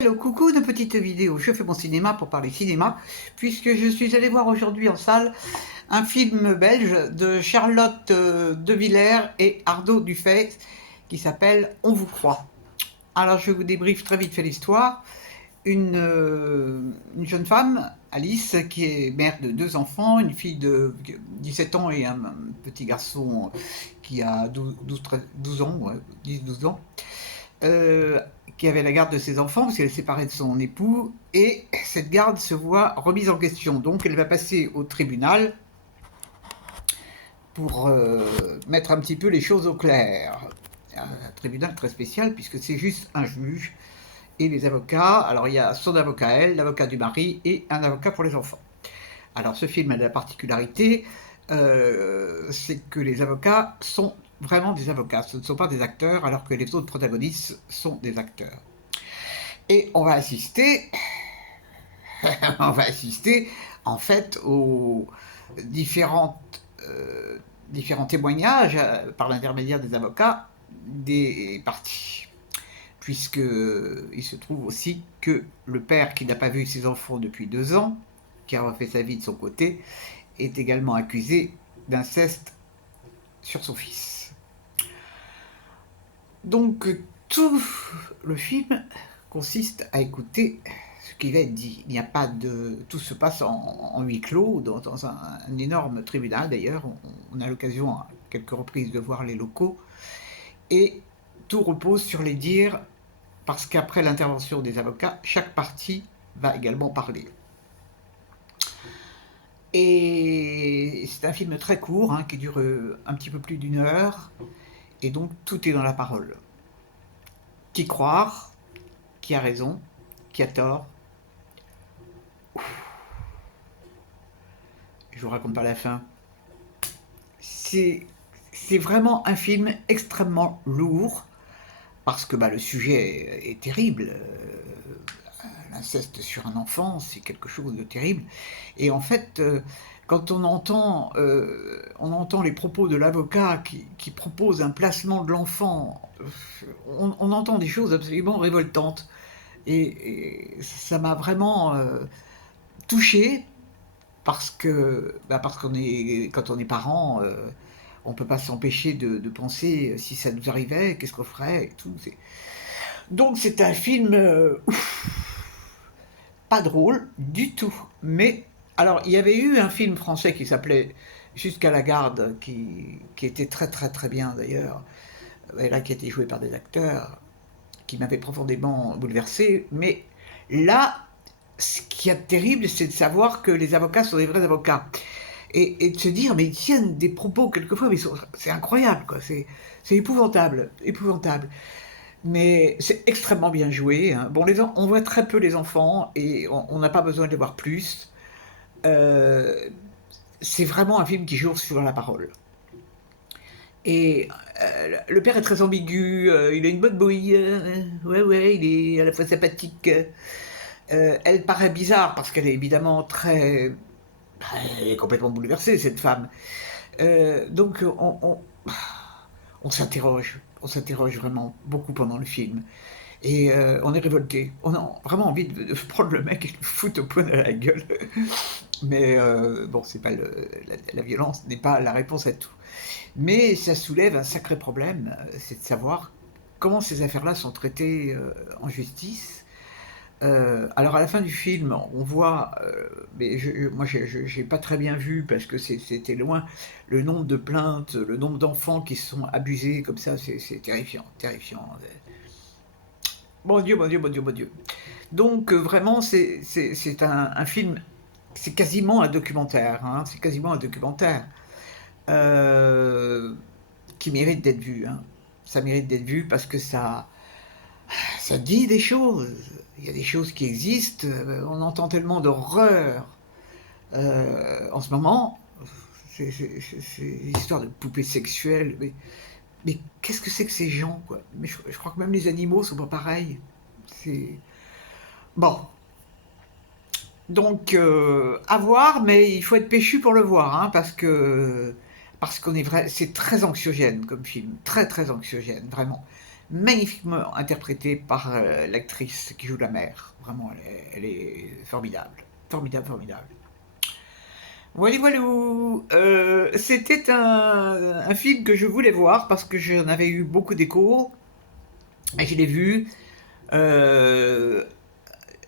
Hello, coucou, une petite vidéo. Je fais mon cinéma pour parler cinéma, puisque je suis allée voir aujourd'hui en salle un film belge de Charlotte de Villers et Arnaud Dufay qui s'appelle On vous croit. Alors je vous débriefe très vite fait l'histoire. Une jeune femme, Alice, qui est mère de 2 enfants, une fille de 17 ans et un petit garçon qui a 12 ans, ouais, 10-12 ans, euh, qui avait la garde de ses enfants parce qu'elle est séparée de son époux, et cette garde se voit remise en question. Donc elle va passer au tribunal pour mettre un petit peu les choses au clair. Un tribunal très spécial puisque c'est juste un juge et les avocats. Alors il y a son avocat elle, l'avocat du mari et un avocat pour les enfants. Alors ce film a la particularité, c'est que les avocats sont vraiment des avocats, ce ne sont pas des acteurs, alors que les autres protagonistes sont des acteurs. Et on va assister, on va assister en fait aux différents témoignages par l'intermédiaire des avocats des parties. Puisqu'il se trouve aussi que le père qui n'a pas vu ses enfants depuis 2 ans, qui a refait sa vie de son côté, est également accusé d'inceste sur son fils. Donc tout le film consiste à écouter ce qui va être dit. Il n'y a pas de... Tout se passe en huis clos, dans un énorme tribunal d'ailleurs. On a l'occasion à quelques reprises de voir les locaux. Et tout repose sur les dires, parce qu'après l'intervention des avocats, chaque partie va également parler. Et c'est un film très court, hein, qui dure un petit peu plus d'1 heure, et donc tout est dans la parole. Qui croire, qui a raison, qui a tort. Je vous raconte pas la fin. C'est vraiment un film extrêmement lourd, parce que le sujet est terrible. L'inceste sur un enfant, c'est quelque chose de terrible. Et en fait, quand on entend les propos de l'avocat qui propose un placement de l'enfant, on entend des choses absolument révoltantes. Et ça m'a vraiment touché, parce que quand on est parent, on peut pas s'empêcher de penser, si ça nous arrivait, qu'est-ce qu'on ferait et tout. Donc c'est un film pas drôle du tout. Mais alors il y avait eu un film français qui s'appelait Jusqu'à la garde, qui était très très très bien d'ailleurs, et là qui a été joué par des acteurs qui m'avaient profondément bouleversé. Mais là, ce qui est terrible, c'est de savoir que les avocats sont des vrais avocats. Et de se dire, mais ils tiennent des propos quelquefois, mais c'est incroyable, quoi. C'est épouvantable, épouvantable. Mais c'est extrêmement bien joué, hein. Bon, on voit très peu les enfants et on n'a pas besoin de les voir plus. Euh, c'est vraiment un film qui joue sur la parole. Et le père est très ambigu, il a une bonne bouille, ouais, ouais, il est à la fois sympathique. Elle paraît bizarre parce qu'elle est évidemment elle est complètement bouleversée, cette femme. Donc on s'interroge vraiment beaucoup pendant le film. Et on est révolté. On a vraiment envie de prendre le mec et de le foutre au poing de la gueule. Mais bon, c'est pas la violence n'est pas la réponse à tout. Mais ça soulève un sacré problème, c'est de savoir comment ces affaires-là sont traitées en justice. Alors à la fin du film, on voit, mais moi j'ai pas très bien vu parce que c'était loin, le nombre de plaintes, le nombre d'enfants qui se sont abusés comme ça, c'est terrifiant, terrifiant. Mon Dieu, mon Dieu, mon Dieu, mon Dieu. Donc vraiment, c'est un film, c'est quasiment un documentaire, hein, c'est quasiment un documentaire euh, qui mérite d'être vu, hein. Ça mérite d'être vu parce que ça dit des choses. Il y a des choses qui existent. On entend tellement d'horreur en ce moment. C'est une histoire de poupées sexuelles. Mais qu'est-ce que c'est que ces gens, quoi? Mais je crois que même les animaux sont pas pareils. C'est bon. Donc à voir, mais il faut être péchu pour le voir, hein, parce qu'on est vrai, c'est très anxiogène comme film, très très anxiogène, vraiment. magnifiquement interprétée par l'actrice qui joue la mère. Vraiment, elle est formidable. Formidable, formidable. Voilà, voilou. C'était un film que je voulais voir parce que j'en avais eu beaucoup d'échos et je l'ai vu. Euh,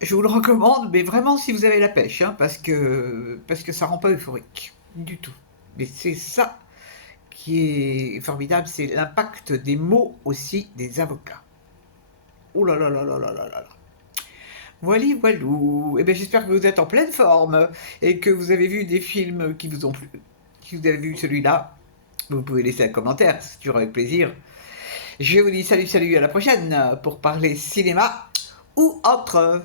je vous le recommande, mais vraiment si vous avez la pêche, hein, parce que ça rend pas euphorique du tout. Mais c'est ça qui est formidable, c'est l'impact des mots aussi des avocats. Oh là là là là là là là là. Voilà, voilou. Eh bien, j'espère que vous êtes en pleine forme et que vous avez vu des films qui vous ont plu. Si vous avez vu celui-là, vous pouvez laisser un commentaire, c'est toujours avec plaisir. Je vous dis salut, salut, à la prochaine pour parler cinéma ou autre.